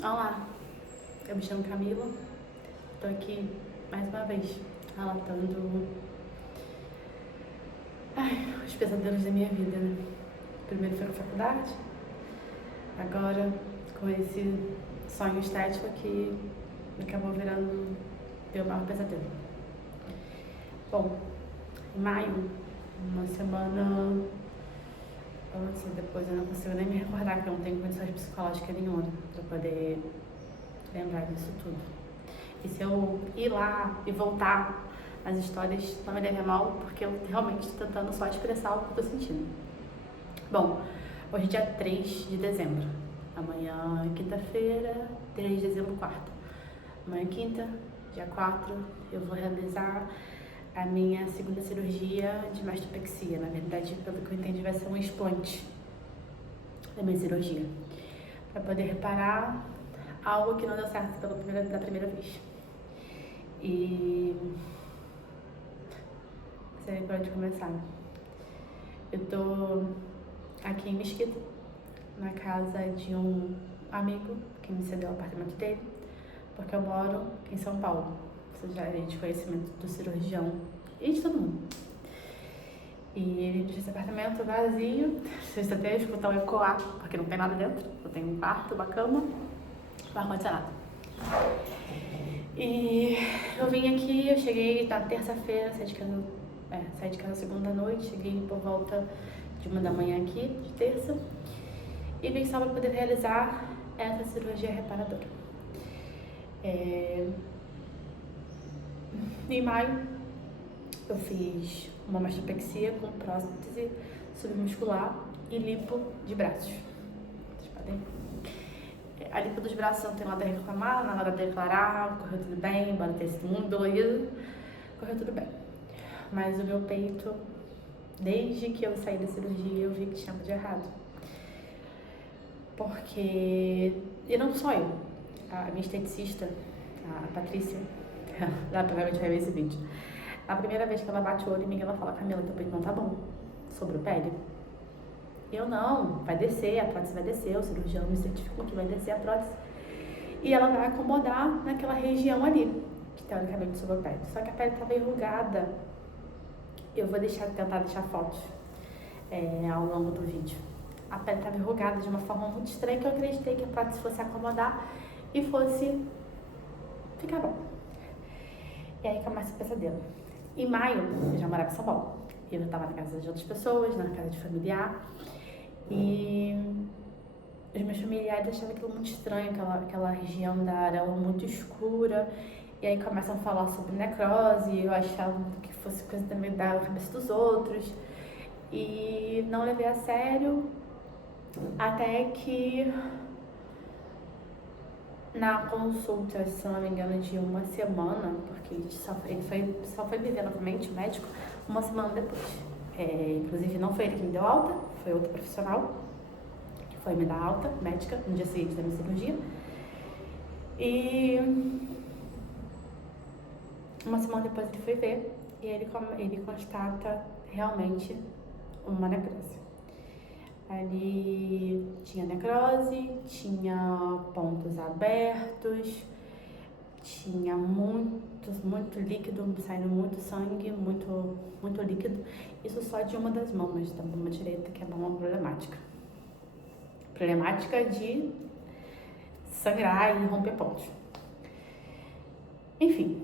Olá, eu me chamo Camila, tô aqui mais uma vez relatando os pesadelos da minha vida, né? Primeiro foi com a faculdade, agora com esse sonho estético que acabou virando meu maior pesadelo. Bom, em maio, uma semana antes e depois, eu não consigo nem me recordar, que eu não tenho condições psicológicas nenhuma pra poder lembrar disso tudo. E se eu ir lá e voltar as histórias, não me leve mal, porque eu realmente estou tentando só expressar o que eu tô sentindo. Bom, hoje é dia 3 de dezembro. Amanhã é quinta-feira, 3 de dezembro, quarta. Amanhã é quinta, dia 4, eu vou realizar a minha segunda cirurgia de mastopexia. Na verdade, pelo que eu entendi, vai ser um explante da minha cirurgia, para poder reparar algo que não deu certo da primeira vez. E não sei por onde começar. Eu tô aqui em Mesquita, na casa de um amigo que me cedeu o apartamento dele, porque eu moro em São Paulo. Isso já é de conhecimento do cirurgião e de todo mundo. E ele deixou esse apartamento vazio. Vocês até escutam o ecoar, porque não tem nada dentro. Eu tenho um quarto, uma cama, um ar-condicionado. E eu vim aqui, eu cheguei na terça-feira, saí de casa segunda noite, cheguei por volta de 1 da manhã aqui, de terça, e vim só para poder realizar essa cirurgia reparadora. Em maio, eu fiz uma mastopexia com prótese submuscular e lipo de braços. Vocês podem ver. A lipo dos braços não tem nada a reclamar, nada a declarar, correu tudo bem, embora tenha sido muito dolorido, correu tudo bem. Mas o meu peito, desde que eu saí da cirurgia, eu vi que tinha algo de errado. Porque, e não só eu, a minha esteticista, a Patrícia, ela provavelmente vai ver esse vídeo. A primeira vez que ela bate o olho em mim, ela fala: Camila, teu peito não tá bom, sobrou pele. Eu não, vai descer, a prótese vai descer, o cirurgião me certificou que vai descer a prótese. E ela vai acomodar naquela região ali, que teoricamente sobrou pele. Só que a pele estava enrugada. Eu vou tentar deixar fotos ao longo do vídeo. A pele estava enrugada de uma forma muito estranha, que eu acreditei que a prótese fosse acomodar e fosse ficar bom. E aí começa o pesadelo. Em maio, eu já morava em São Paulo. Eu estava na casa de outras pessoas, na casa de familiar. E os meus familiares achavam aquilo muito estranho, aquela região da areola muito escura. E aí começam a falar sobre necrose, eu achava que fosse coisa também da cabeça dos outros. E não levei a sério, até que na consulta, se não me engano, de uma semana, porque ele só foi me ver novamente, o médico, uma semana depois. Inclusive não foi ele que me deu alta, foi outro profissional que foi me dar alta médica no dia seguinte da minha cirurgia. E uma semana depois ele foi ver e ele constata realmente uma necrose. Ali tinha necrose, tinha pontos abertos, tinha muito líquido, saindo muito sangue, muito líquido. Isso só de uma das mamas, da mama direita, que é a mama problemática. Problemática de sangrar e romper pontos. Enfim,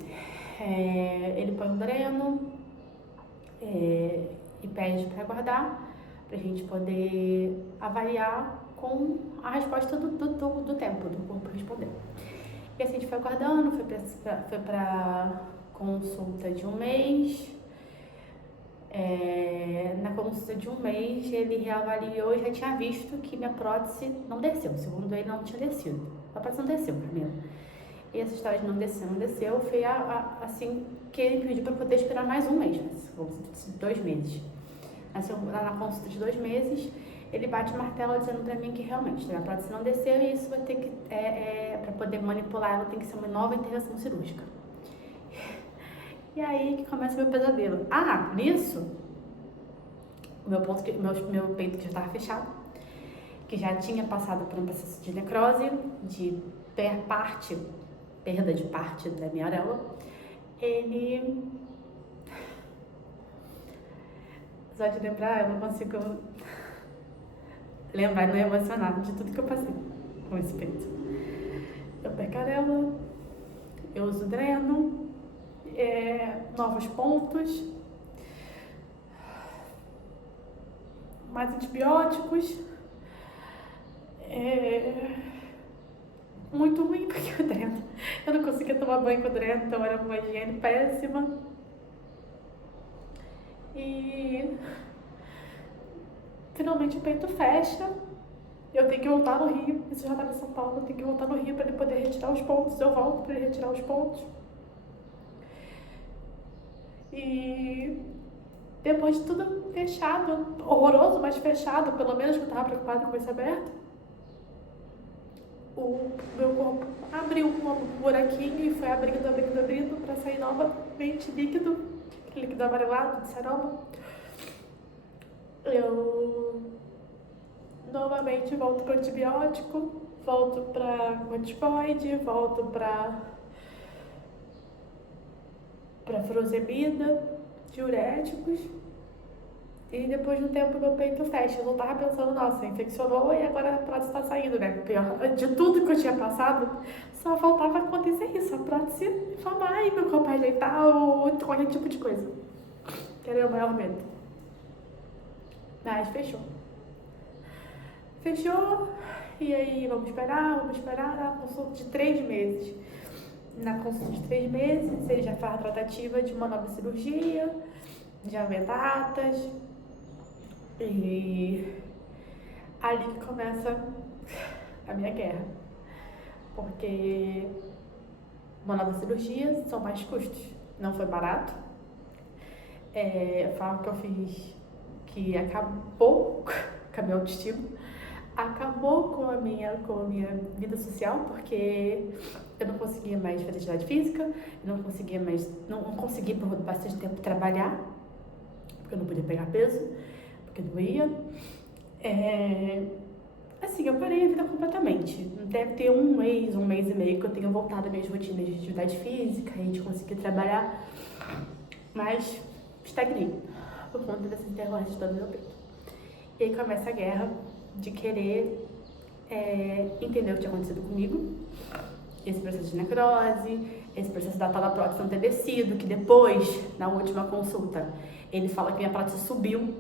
ele põe um dreno e pede para aguardar, pra gente poder avaliar com a resposta do tempo, do corpo responder. E assim a gente foi aguardando, foi pra consulta de um mês. Na consulta de um mês, ele reavaliou e já tinha visto que minha prótese não desceu. Segundo ele, não tinha descido. A prótese não desceu primeiro. E essa história de não desceu, foi assim que ele pediu para poder esperar mais um mês, né? 2 meses. Na consulta de 2 meses, ele bate o martelo dizendo para mim que realmente a prótese não desceu e isso vai ter que, para poder manipular ela, tem que ser uma nova intervenção cirúrgica. E aí que começa o meu pesadelo. Nisso, meu peito que já estava fechado, que já tinha passado por um processo de necrose, de perda de parte da minha auréola, ele... Só de lembrar, eu não consigo lembrar e não emocionar de tudo que eu passei com esse peito. Eu perco a auréola, eu uso dreno, novos pontos, mais antibióticos, muito ruim porque o dreno, eu não conseguia tomar banho com o dreno, então era uma higiene péssima. E finalmente o peito fecha, eu tenho que voltar no Rio, isso já estava em São Paulo, eu tenho que voltar no Rio para ele poder retirar os pontos, eu volto para ele retirar os pontos. E depois de tudo fechado, horroroso, mas fechado, pelo menos que eu estava preocupada com isso aberto, o meu corpo abriu um buraquinho e foi abrindo para sair novamente líquido amarelado de seroma. Eu novamente volto para antibiótico, volto para corticoide, volto para furosemida, diuréticos. E depois de um tempo meu peito fecha. Eu não tava pensando, nossa, infeccionou e agora a prótese tá saindo, né? Pior, de tudo que eu tinha passado, só faltava acontecer isso, a prótese inflamar e meu corpo ajeitar ou qualquer tipo de coisa. Que era o maior medo. Mas fechou. Fechou, e aí vamos esperar a consulta de 3 meses. Na consulta de 3 meses, ele já faz a tratativa de uma nova cirurgia, já vê datas, e ali que começa a minha guerra. Porque uma nova cirurgia são mais custos, não foi barato. Foi algo que eu fiz que acabou com a minha autoestima, acabou com a minha vida social, porque eu não conseguia mais fazer atividade física, eu não conseguia por bastante tempo trabalhar, porque eu não podia pegar peso, porque doía. Assim, eu parei a vida completamente. Deve ter um mês e meio que eu tenho voltado às minhas rotinas de atividade física e de conseguir trabalhar, mas estagnei por conta dessas interrogações do meu peito. E aí começa a guerra de querer entender o que tinha acontecido comigo, esse processo de necrose, esse processo da tal da prótese não ter descido, que depois, na última consulta, ele fala que minha prótese subiu. Eu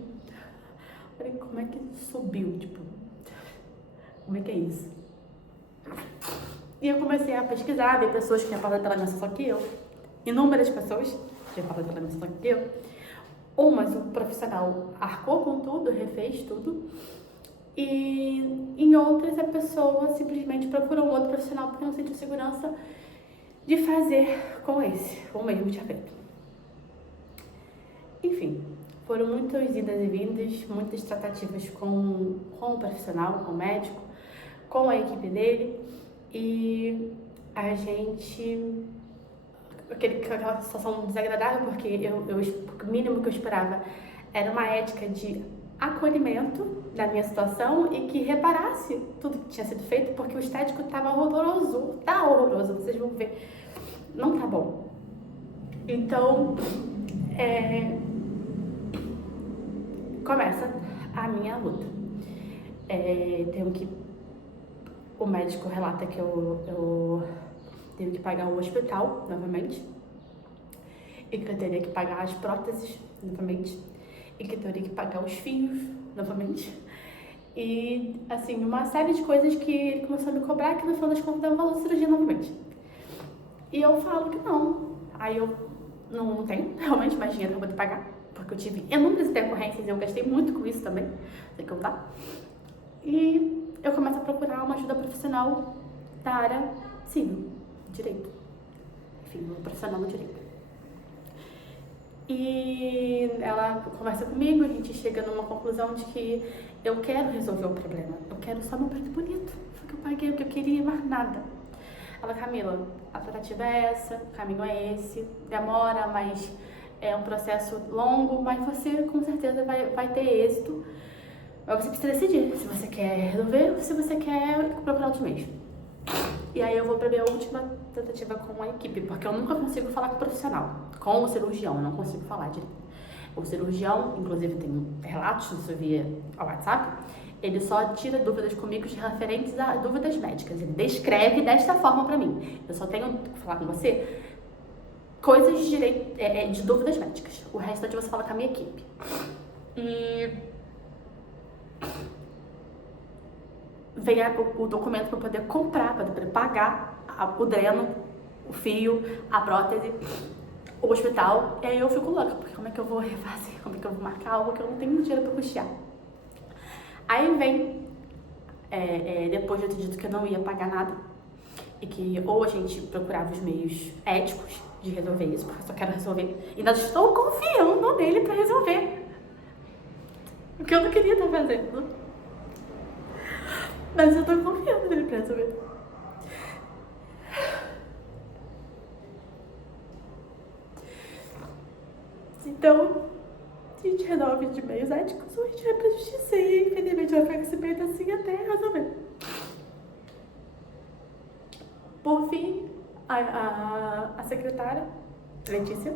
falei, como é que subiu? Tipo, como é que é isso? E eu comecei a pesquisar, ver pessoas que tinham passado pela mesma situação que eu, inúmeras pessoas que tinham passado pela mesma situação que eu. Umas o profissional arcou com tudo, refez tudo, e em outras a pessoa simplesmente procurou um outro profissional porque não sentiu segurança de fazer com o mesmo que tinha feito. Enfim, foram muitas idas e vindas, muitas tratativas com o profissional, com o médico, com a equipe dele, e a gente... aquela situação desagradável, porque o mínimo que eu esperava era uma ética de acolhimento da minha situação e que reparasse tudo que tinha sido feito, porque o estético estava horroroso, tá horroroso, vocês vão ver, não tá bom. Então, começa a minha luta. O médico relata que eu tenho que pagar o hospital novamente, e que eu teria que pagar as próteses novamente, e que eu teria que pagar os fios novamente, e assim, uma série de coisas que ele começou a me cobrar, que no final das contas dava valor de cirurgia novamente. E eu falo que não, aí eu não tenho realmente mais dinheiro pra poder pagar, porque eu tive inúmeras intercorrências e eu gastei muito com isso também, tem que contar. E eu começo a procurar uma ajuda profissional da área civil, direito, enfim, uma profissional no direito. E ela conversa comigo, a gente chega numa conclusão de que eu quero resolver o problema, eu quero só meu peito bonito, foi o que eu paguei, o que eu queria, mais nada. Ela, Camila, a tratativa é essa, o caminho é esse, demora, mas é um processo longo, mas você com certeza vai ter êxito. Mas você precisa decidir se você quer resolver ou se você quer procurar outros meios. E aí eu vou pra minha última tentativa com a equipe, porque eu nunca consigo falar com o profissional, com o cirurgião, eu não consigo falar direito. O cirurgião, inclusive tem relatos disso via WhatsApp, ele só tira dúvidas comigo de referentes a dúvidas médicas. Ele descreve desta forma pra mim. Eu só tenho que falar com você coisas de, de dúvidas médicas. O restante você fala com a minha equipe. E vem o documento para poder comprar, para poder pagar o dreno, o fio, a prótese, o hospital. E aí eu fico louca, porque como é que eu vou refazer? Como é que eu vou marcar algo que eu não tenho dinheiro para custear? Aí vem, depois de eu ter dito que eu não ia pagar nada, e que ou a gente procurava os meios éticos de resolver isso, porque eu só quero resolver, e ainda estou confiando nele para resolver o que eu não queria estar fazendo, mas eu tô confiando nele pra resolver. Então, a gente resolve de meios éticos ou a gente vai pra justiça e infelizmente vai ficar com esse peito assim até resolver. Por fim, a secretária, Letícia,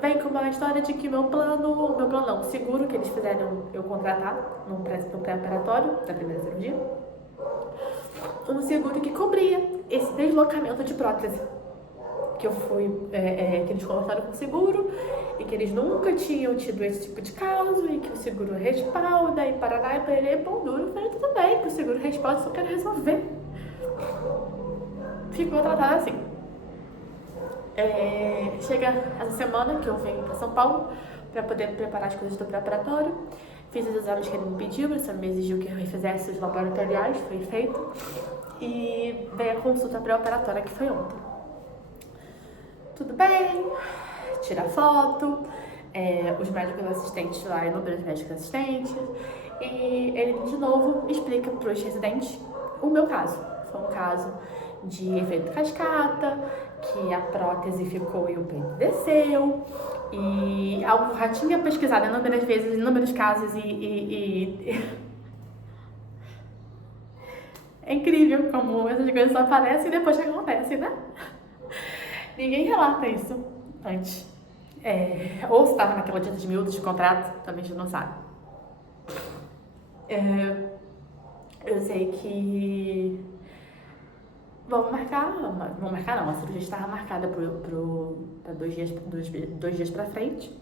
vem com uma história de que o seguro que eles fizeram eu contratar no pré-operatório, da primeira cirurgia, um seguro que cobria esse deslocamento de prótese. Que eu fui, que eles conversaram com o seguro e que eles nunca tinham tido esse tipo de caso e que o seguro respalda e paraná e pererê, pão duro. Eu falei, tudo bem, que o seguro respalda, só quero resolver. Ficou tratada assim. Chega essa semana que eu venho pra São Paulo pra poder preparar as coisas do preparatório. Fiz os exames que ele me pediu, ele só me exigiu que eu refizesse os laboratoriais, foi feito. E veio a consulta pré-operatória que foi ontem. Tudo bem, tira foto, os médicos assistentes lá, inúmeros médicos assistentes, e ele de novo explica para os residentes o meu caso. Foi um caso de efeito cascata, que a prótese ficou e o peito desceu, e algo que já tinha pesquisado inúmeras vezes, inúmeros casos, é incrível como essas coisas só aparecem depois que acontecem, né? Ninguém relata isso antes. Ou se estava naquela dia de miúdos de contrato, também a gente não sabe. Eu sei que vamos marcar não, a cirurgia estava marcada para 2 dias para frente.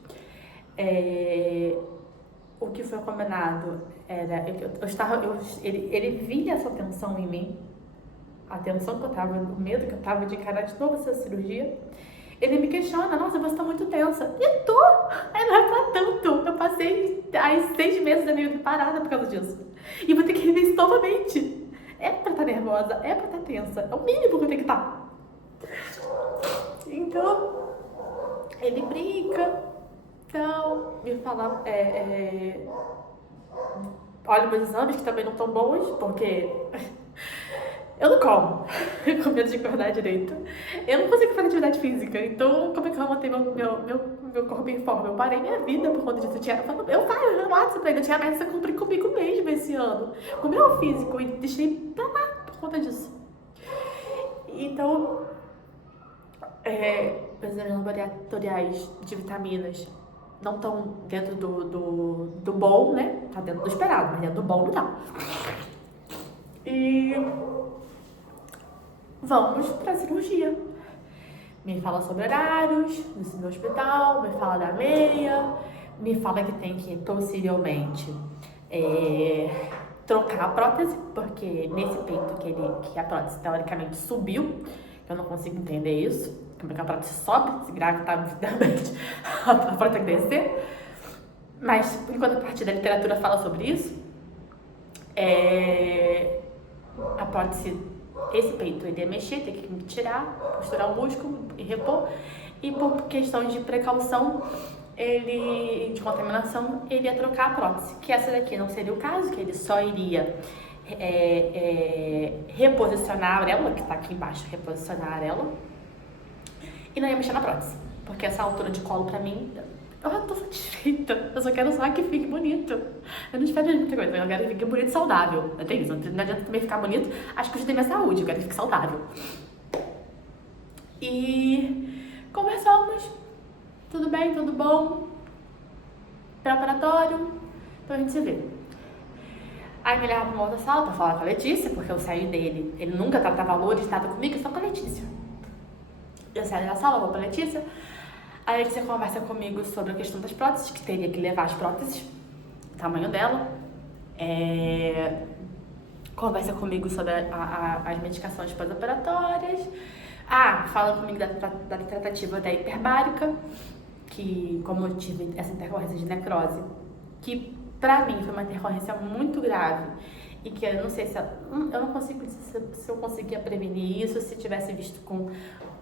O que foi combinado era, ele via essa tensão em mim, a tensão que eu tava, o medo que eu tava de encarar de novo essa cirurgia. Ele me questiona, nossa, você tá muito tensa. E tô! Não é pra tanto. Eu passei 6 meses da minha vida parada por causa disso. E vou ter que rever isso novamente. É pra estar nervosa, é pra estar tensa. É o mínimo que eu tenho que estar. Então, ele brinca, então, me fala, olha meus exames que também não estão bons, porque eu não como, com medo de engordar direito. Eu não consigo fazer atividade física, então como é que eu vou manter meu corpo em forma? Eu parei minha vida por conta disso. Eu faço pra ele, eu tinha meta de cumprir comigo mesmo esse ano, com o meu físico, e deixei pra lá por conta disso. Então, os exames laboratoriais de vitaminas não estão dentro do bom, né? Tá dentro do esperado, mas dentro do bom não tá. E vamos pra cirurgia. Me fala sobre horários no hospital, me fala da meia, me fala que tem que possivelmente trocar a prótese, porque nesse peito que a prótese teoricamente subiu, eu não consigo entender isso. Como é que a prótese sobe, se grávida tá infinitamente, a prótese tem que descer. Mas, por enquanto, a partir da literatura fala sobre isso, a prótese, esse peito, ele ia mexer, tem que tirar, costurar o músculo e repor. E por questões de precaução, de contaminação, ele ia trocar a prótese. Que essa daqui não seria o caso, que ele só iria reposicionar a areola, que tá aqui embaixo, reposicionar a areola, e não ia mexer na prótese. Porque essa altura de colo, pra mim, Eu tô satisfeita. Eu só quero só que fique bonito. Eu não espero de muita coisa. Eu quero que fique bonito e saudável. Não tem isso. Não adianta também ficar bonito. Acho que eu já tenho minha saúde. Eu quero que fique saudável. E conversamos. Tudo bem, tudo bom. Preparatório. Então a gente se vê. Aí me leva pra uma outra sala pra falar com a Letícia, porque eu saí dele. Ele nunca tratava valores, nada comigo, só com a Letícia. Eu saio da sala, vou pra Letícia. A Letícia conversa comigo sobre a questão das próteses, que teria que levar as próteses, o tamanho dela. Conversa comigo sobre as medicações pós-operatórias. Fala comigo da tratativa da hiperbárica, que como eu tive essa intercorrência de necrose, que pra mim foi uma intercorrência muito grave e que eu não sei se eu não consigo dizer se eu conseguia prevenir isso, se tivesse visto com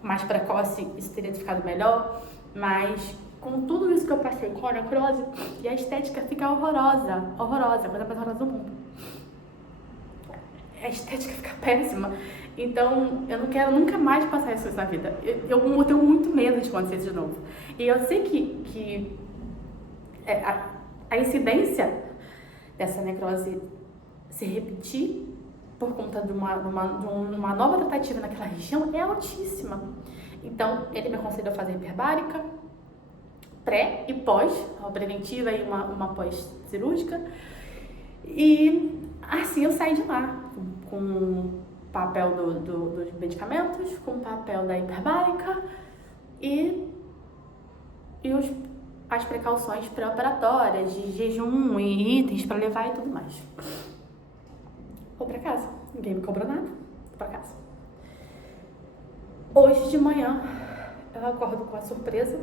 mais precoce isso teria ficado melhor, mas com tudo isso que eu passei com a necrose, e a estética fica horrorosa, a coisa mais horrorosa do mundo. A estética fica péssima. Então, eu não quero nunca mais passar isso na vida. Eu tenho muito medo de acontecer isso de novo. E eu sei que a incidência dessa necrose se repetir por conta de uma nova tratativa naquela região é altíssima. Então, ele me aconselhou a fazer hiperbárica, pré e pós, uma preventiva e uma pós-cirúrgica. E assim eu saí de lá, com o papel dos medicamentos, com o papel da hiperbárica e as precauções pré-operatórias, de jejum e itens para levar e tudo mais. Vou pra casa, ninguém me cobrou nada, vou pra casa. Hoje de manhã eu acordo com a surpresa.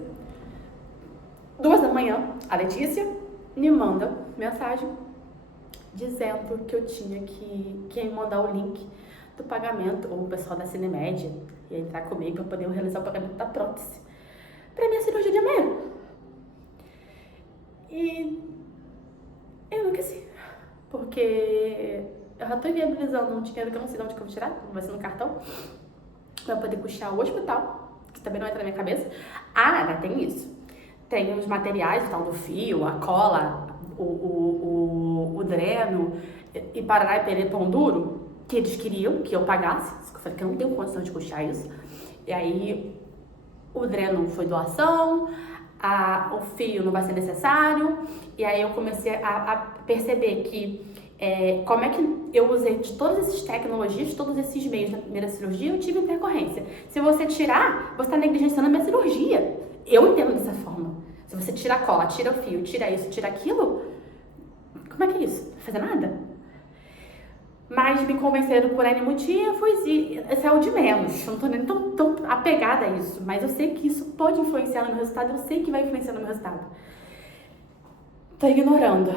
2h, a Letícia me manda mensagem dizendo que eu tinha que mandar o link do pagamento, ou o pessoal da Cinemed ia entrar comigo para poder realizar o pagamento da prótese para minha cirurgia de amanhã. E eu não quis, porque eu já tô viabilizando um dinheiro que eu não sei de onde que eu vou tirar, não vai ser no cartão, para poder custear o hospital, que também não entra na minha cabeça. Ainda tem isso. Tem os materiais, o tal do fio, a cola, o dreno e Paraná e Perê Pão Duro, que eles queriam que eu pagasse. Eu falei que eu não tenho condição de custear isso. E aí o dreno foi doação, o fio não vai ser necessário. E aí eu comecei a perceber que como é que eu usei de todas essas tecnologias, todos esses meios na primeira cirurgia, eu tive intercorrência. Se você tirar, você está negligenciando a minha cirurgia. Eu entendo dessa forma. Se você tira a cola, tira o fio, tira isso, tira aquilo, como é que é isso? Não vai fazer nada? Mas me convenceram por N motivos e esse é o de menos. Eu não tô nem tão apegada a isso, mas eu sei que isso pode influenciar no meu resultado, eu sei que vai influenciar no meu resultado. Tô ignorando.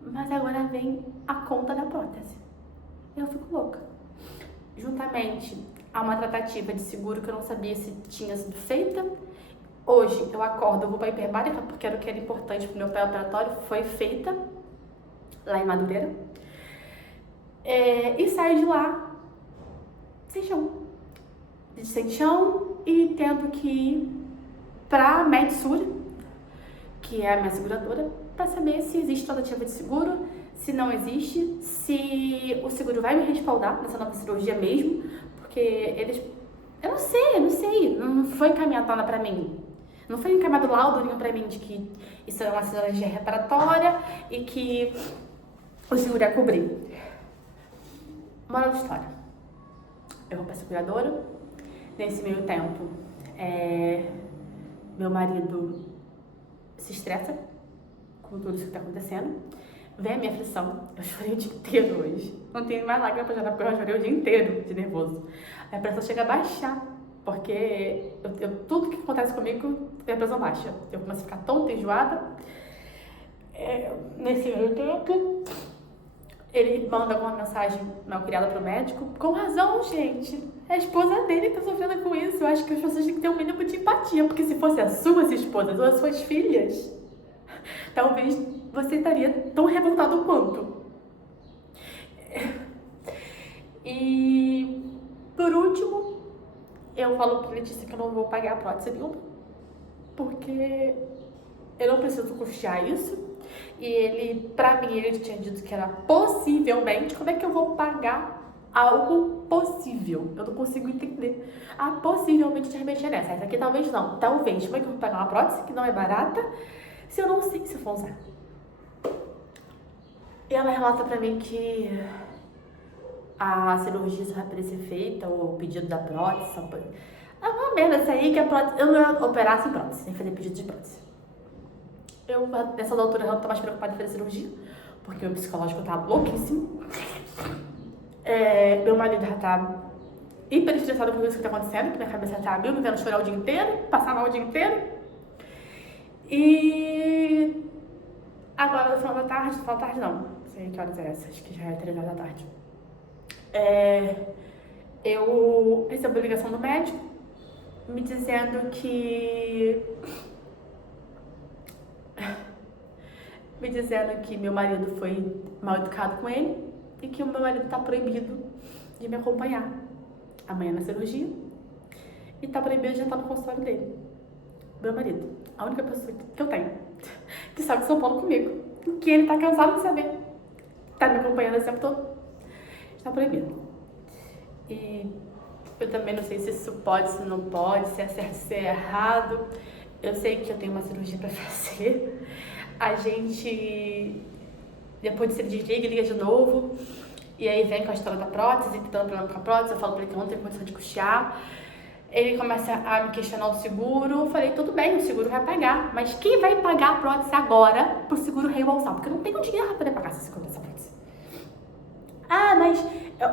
Mas agora vem a conta da prótese. Eu fico louca. Juntamente a uma tratativa de seguro que eu não sabia se tinha sido feita. Hoje eu acordo, eu vou pra hiperbárica porque era o que era importante pro meu pré-operatório, foi feita lá em Madureira. E saio de lá sem chão e tendo que ir pra Medsur, que é a minha seguradora, para saber se existe tratativa de seguro, se não existe, se o seguro vai me respaldar nessa nova cirurgia mesmo, porque eles... Eu não sei, não foi encaminhado nada pra mim. Não foi encaminhado laudo nenhum pra mim de que isso é uma cirurgia reparatória e que o seguro ia cobrir. Moral da história. Eu vou pra seguradora. Nesse meio tempo, meu marido se estressa com tudo isso que tá acontecendo. Vem a minha aflição. Eu chorei o dia inteiro hoje. Não tenho mais lágrima pra chorar, porque eu chorei o dia inteiro de nervoso. A pressão chega a baixar, porque tudo que acontece comigo, a pressão baixa. Eu começo a ficar tonta, enjoada. Nesse meio tempo, ele manda alguma mensagem mal criada pro médico. Com razão, gente. É a esposa dele que tá sofrendo com isso. Eu acho que as pessoas têm que ter um mínimo de empatia, porque se fosse as suas esposas ou as suas filhas, talvez você estaria tão revoltado quanto. E, por último, eu falo pra Letícia que eu não vou pagar a prótese nenhuma, porque eu não preciso custear isso. E ele, pra mim, ele tinha dito que era possivelmente. Como é que eu vou pagar algo possível? Eu não consigo entender. Ah, possivelmente te mexer nessa. Essa aqui talvez não. Talvez. Como é que eu vou pagar uma prótese que não é barata se eu não sei se eu for usar? E ela relata pra mim que a cirurgia só vai poder ser feita, ou o pedido da prótese, só pode... É uma merda essa aí que a prótese... Eu não ia operar sem prótese, sem fazer pedido de prótese. Eu, nessa altura, eu não tô mais preocupada em fazer cirurgia, porque o psicológico tá louquíssimo. Meu marido já tá hiper estressado com isso que tá acontecendo, que minha cabeça tá mil, me vendo chorar o dia inteiro, passar mal o dia inteiro. E agora, no final da tarde não, não sei que horas é essa, acho que já é 3 horas da tarde. Eu recebi a ligação do médico me dizendo que meu marido foi mal educado com ele e que o meu marido tá proibido de me acompanhar amanhã na cirurgia e tá proibido de entrar no consultório dele. Meu marido, a única pessoa que eu tenho que sabe São Paulo comigo, que ele tá cansado de saber, tá me acompanhando esse tempo todo, está proibido. E eu também não sei se isso pode, se não pode, se é certo, se é errado. Eu sei que eu tenho uma cirurgia pra fazer. A gente, depois de se desliga, liga de novo. E aí vem com a história da prótese, que tá dando problema com a prótese. Eu falo pra ele que eu não tenho condição de custear. Ele começa a me questionar o seguro. Eu falei, tudo bem, o seguro vai pagar. Mas quem vai pagar a prótese agora pro seguro reembolsar? Porque eu não tenho dinheiro pra poder pagar essa prótese. Ah, mas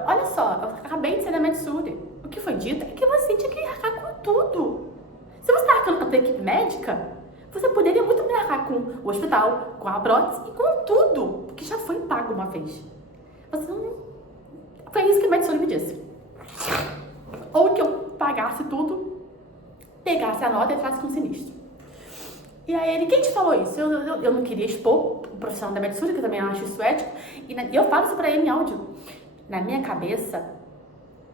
olha só, eu acabei de sair da Metsuri. O que foi dito é que você tinha que arcar com tudo. Se você está arcando com a tua equipe médica, você poderia muito bem arcar com o hospital, com a prótese e com tudo, porque já foi pago uma vez. Você não... Foi isso que a Metsuri me disse. Ou que eu pagasse tudo, pegasse a nota e entrasse com o sinistro. E aí ele, quem te falou isso? Eu não queria expor o profissional da Metsuri, que eu também acho isso ético, e eu falo isso pra ele em áudio. Na minha cabeça,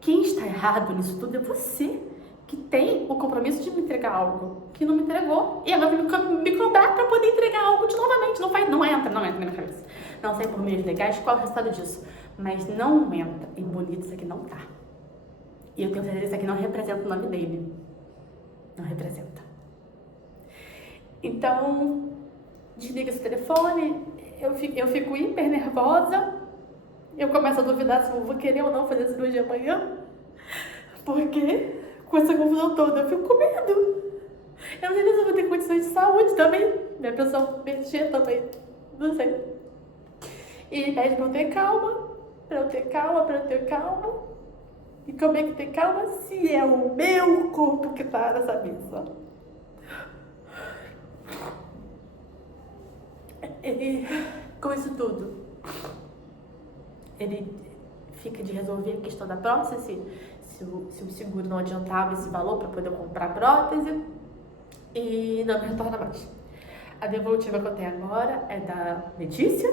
quem está errado nisso tudo é você, que tem o compromisso de me entregar algo que não me entregou, e agora me cobrar pra poder entregar algo de novamente. Não entra na minha cabeça. Não sei por meios legais qual é o resultado disso, mas não entra. E bonito isso aqui não tá. E eu tenho certeza que isso aqui não representa o nome dele. Não representa. Então, desliga esse telefone, eu fico hiper nervosa, eu começo a duvidar se eu vou querer ou não fazer cirurgia amanhã, porque com essa confusão toda eu fico com medo. Eu não sei se eu vou ter condições de saúde também, minha pressão mexer também, não sei. E pede pra eu ter calma, pra eu ter calma, pra eu ter calma. E como é que ter calma se é o meu corpo que tá nessa mesa? Ele, com isso tudo, ele fica de resolver a questão da prótese, se o seguro não adiantava esse valor para poder comprar a prótese, e não me retorna mais. A devolutiva que eu tenho agora é da Letícia,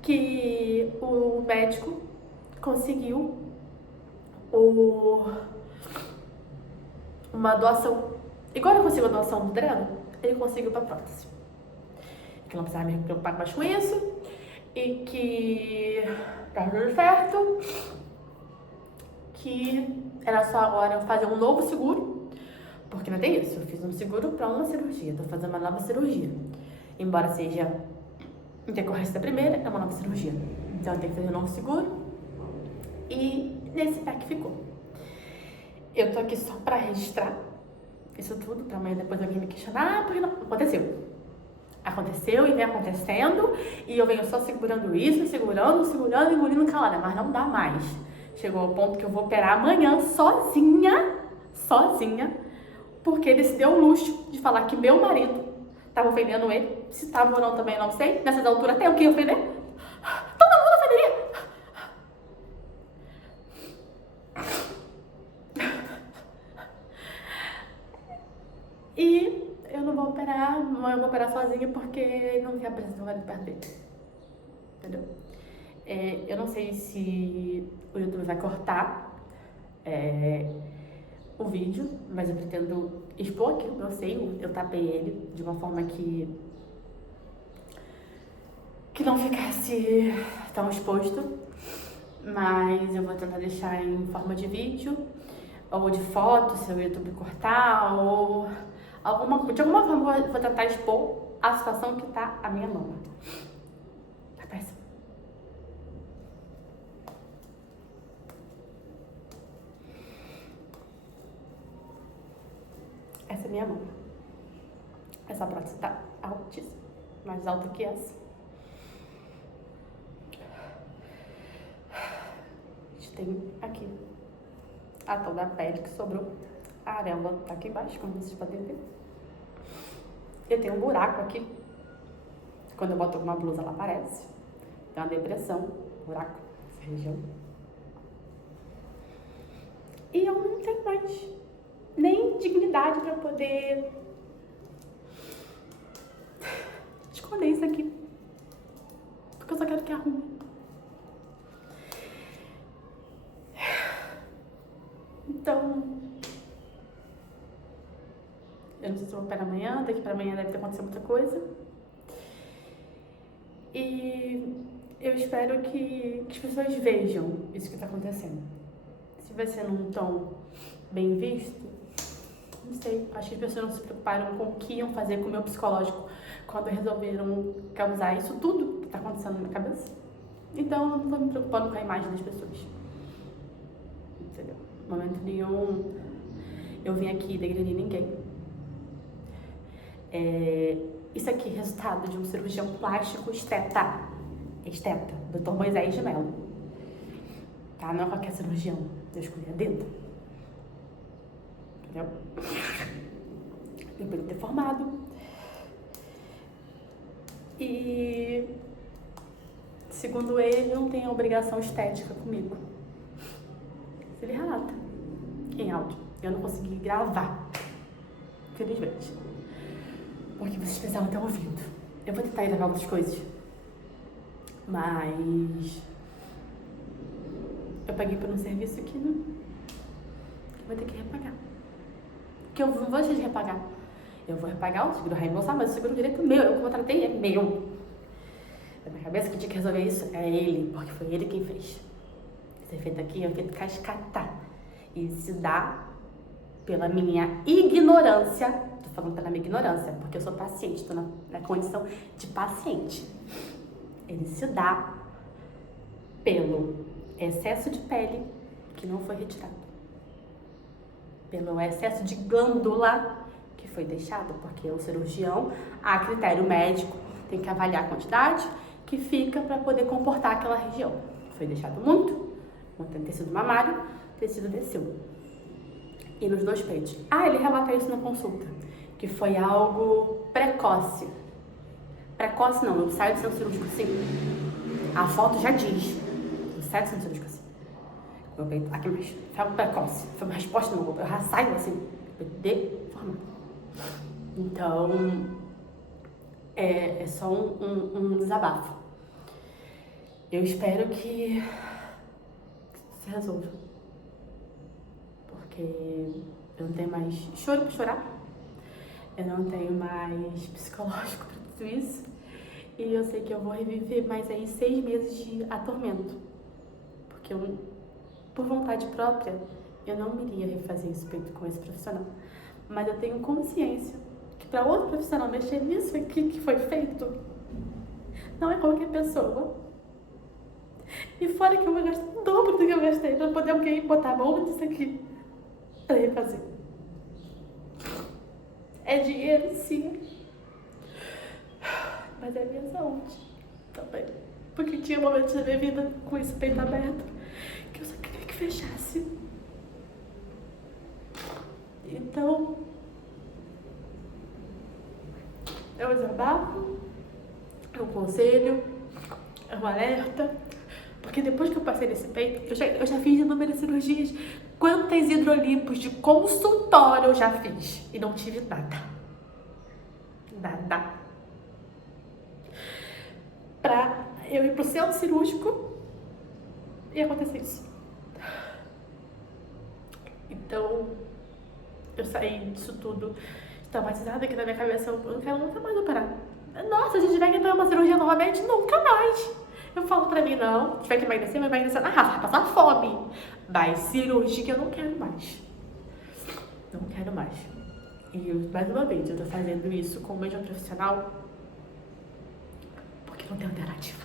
que o médico conseguiu uma doação. Igual ele conseguiu a doação do dreno, ele conseguiu para prótese. Que não precisava me preocupar mais com isso, e que tá tudo certo, que era só agora eu fazer um novo seguro, porque não tem isso, eu fiz um seguro para uma cirurgia, tô fazendo uma nova cirurgia, embora seja em decorrência da primeira, é uma nova cirurgia, então eu tenho que fazer um novo seguro, e nesse pack ficou. Eu tô aqui só pra registrar isso tudo, pra amanhã depois alguém me questionar, porque não aconteceu. Aconteceu e vem acontecendo, e eu venho só segurando isso, segurando, engolindo calada, mas não dá mais. Chegou ao ponto que eu vou operar amanhã sozinha, porque ele se deu o luxo de falar que meu marido estava ofendendo ele, se estava ou não também não sei, nessas alturas tem o que ofender? Todo mundo ofenderia! E eu não vou operar, eu vou operar sozinha porque não quero apresentar o marido perto dele. Entendeu? Eu não sei se o YouTube vai cortar o vídeo, mas eu pretendo expor aqui o meu seio. Eu tapei ele de uma forma que não ficasse tão exposto, mas eu vou tentar deixar em forma de vídeo ou de foto, se o YouTube cortar, ou de alguma forma eu vou tentar expor a situação que tá a minha mama. Tá péssimo. Essa é a minha mama. Essa prótese tá altíssima, mais alta que essa. A gente tem aqui a tal da pele que sobrou. A areola tá aqui embaixo, como vocês podem ver. Eu tenho um buraco aqui. Quando eu boto alguma blusa, ela aparece. Tem uma depressão, buraco, essa região. E eu não tenho mais nem dignidade pra poder esconder isso aqui. Porque eu só quero que arrume. Então, eu não sei se eu vou pegar amanhã, daqui pra amanhã deve ter acontecido muita coisa. E eu espero que as pessoas vejam isso que tá acontecendo. Se vai ser num tom bem visto, não sei. Acho que as pessoas não se preocuparam com o que iam fazer com o meu psicológico quando resolveram causar isso tudo que tá acontecendo na minha cabeça. Então, eu não tô me preocupando com a imagem das pessoas. Entendeu? No momento nenhum eu vim aqui degredir ninguém. Isso aqui é resultado de um cirurgião plástico esteta, Dr. Moisés de Mello. Tá? Não é qualquer cirurgião, eu escolhi a dedo. Entendeu? Depois de ter formado. E, segundo ele, não tem obrigação estética comigo. Ele relata em áudio. Eu não consegui gravar, felizmente, porque vocês precisavam ter ouvido. Eu vou tentar gravar outras coisas, mas eu paguei por um serviço que não vou ter que repagar. Que eu não vou deixar de repagar. Eu vou repagar, o seguro vai reembolsar, mas o seguro direito meu, eu contratei, é meu. Na minha cabeça, quem tinha que resolver isso é ele, porque foi ele quem fez. Esse efeito aqui é um efeito cascata. E se dá pela minha ignorância. Tô falando pela minha ignorância, porque eu sou paciente, tô na condição de paciente. Ele se dá pelo excesso de pele que não foi retirado. Pelo excesso de glândula que foi deixado, porque o cirurgião, a critério médico, tem que avaliar a quantidade que fica para poder comportar aquela região. Foi deixado muito tecido mamário, tecido desceu. E nos 2 peitos. Ele relata isso na consulta, que foi algo precoce. Precoce não, eu saio do centro cirúrgico assim. A foto já diz. Eu saio do centro cirúrgico assim. Meu peito aqui embaixo. Foi algo precoce. Foi uma resposta não. Eu já saio assim, deformado. Então, é só um desabafo. Eu espero que se resolva. Porque eu não tenho mais choro pra chorar. Eu não tenho mais psicológico pra tudo isso. E eu sei que eu vou reviver mais aí 6 meses de atormento. Porque eu, por vontade própria, eu não iria refazer isso feito com esse profissional. Mas eu tenho consciência que para outro profissional mexer nisso aqui que foi feito, não é qualquer pessoa. E fora que eu vou gastar o dobro do que eu gastei pra poder alguém botar a mão nisso aqui pra refazer. É dinheiro, sim. Mas é minha saúde também. Porque tinha momentos da minha vida com esse peito aberto que eu só queria que fechasse. Então, é um desabafo, é um conselho, é um alerta. Porque depois que eu passei nesse peito, eu já fiz inúmeras cirurgias. Quantas hidrolipos de consultório eu já fiz e não tive nada. Nada. Pra eu ir pro centro cirúrgico e acontecer isso. Então, eu saí disso tudo traumatizada, que na minha cabeça eu não quero nunca mais operar. Nossa, a gente vai entrar em uma cirurgia novamente? Nunca mais. Eu falo pra mim, não, tiver que emagrecer, vai emagrecer na raça, vai passar fome. Mas cirurgia eu não quero mais. Não quero mais. E mais uma vez, eu tô fazendo isso com o meu profissional porque não tem alternativa.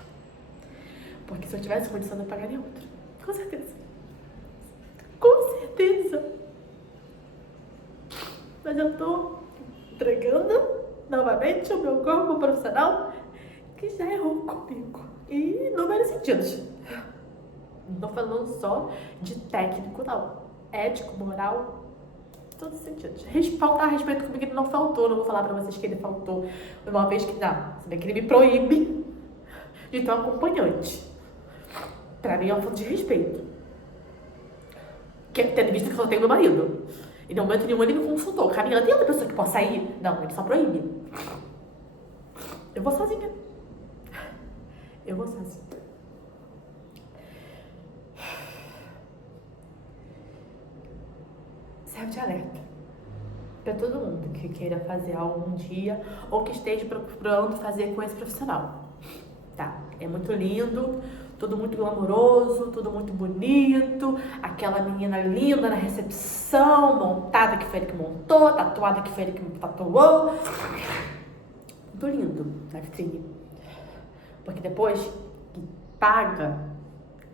Porque se eu tivesse condição, eu pagaria outra. Com certeza. Com certeza. Mas eu tô entregando novamente o meu corpo profissional que já errou comigo. E em vários sentidos. Não tô falando só de técnico, não. Ético, moral, todos os sentidos. Faltar respeito comigo, ele não faltou. Não vou falar pra vocês que ele faltou uma vez que não. Se bem que ele me proíbe de ter um acompanhante. Pra mim é uma falta de respeito. Tendo visto que eu só tenho meu marido. E no momento nenhum ele me consultou. Camila, tem outra pessoa que possa ir? Não, ele só proíbe. Eu vou sozinha. Eu vou sozinha. Serve de alerta para todo mundo que queira fazer algo um dia ou que esteja procurando fazer com esse profissional. Tá? É muito lindo, tudo muito glamouroso, tudo muito bonito, aquela menina linda na recepção, montada que foi ele que montou, tatuada que foi ele que tatuou. Muito lindo na vitrine. Porque depois que paga,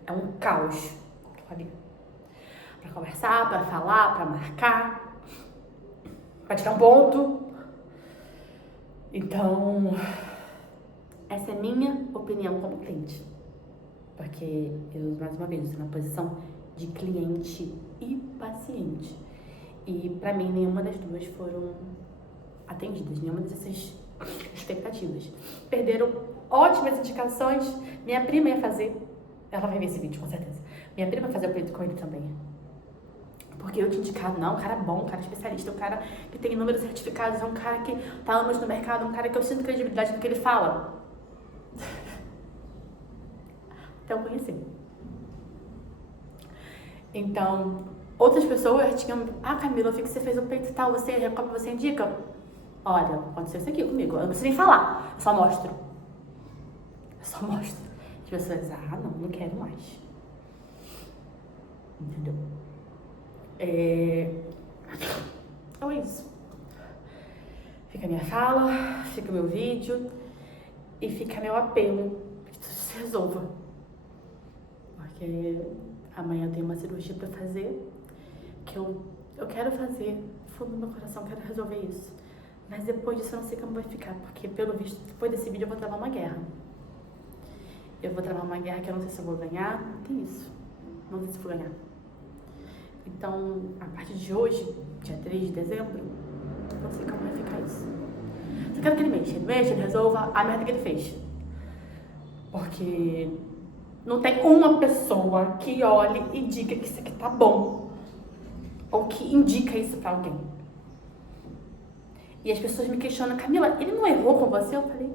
é um caos ali. Pra conversar, pra falar, pra marcar, pra tirar um ponto. Então, essa é minha opinião como cliente. Porque eu, mais uma vez, estou na posição de cliente e paciente. E pra mim, nenhuma das duas foram atendidas, nenhuma dessas expectativas. Perderam ótimas indicações. Minha prima ia fazer, ela vai ver esse vídeo com certeza. Minha prima vai fazer o peito com ele também. Porque eu te indicado, não, um cara bom, um cara especialista, um cara que tem inúmeros certificados, é um cara que tá anos no mercado, um cara que eu sinto credibilidade no que ele fala. Até eu conheci. Então, outras pessoas tinham, Camila, eu vi que você fez o peito e tal, você recomenda, você indica? Olha, aconteceu isso aqui comigo, eu não preciso nem falar, eu só mostro. As pessoas, não quero mais. Entendeu? Então é isso. Fica a minha fala, fica o meu vídeo e fica meu apelo que tudo se resolva. Porque amanhã eu tenho uma cirurgia pra fazer que eu quero fazer, fundo do meu coração, quero resolver isso. Mas depois disso eu não sei como vai ficar, porque pelo visto, depois desse vídeo eu vou travar uma guerra. Eu vou travar uma guerra que eu não sei se eu vou ganhar, tem isso. Não sei se eu vou ganhar. Então, a partir de hoje, dia 3 de dezembro, eu não sei como vai ficar isso. Só quero que ele mexa, ele resolva a merda que ele fez. Porque não tem uma pessoa que olhe e diga que isso aqui tá bom. Ou que indica isso pra alguém. E as pessoas me questionam, Camila, ele não errou com você? Eu falei,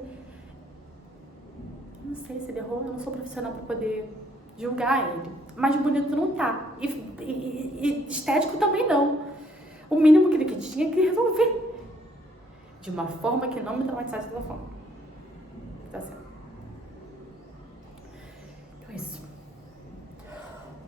não sei se ele errou, eu não sou profissional pra poder julgar ele. Mas bonito não tá. E estético também não. O mínimo que ele tinha que resolver. De uma forma que não me traumatizasse dessa forma. Tá certo.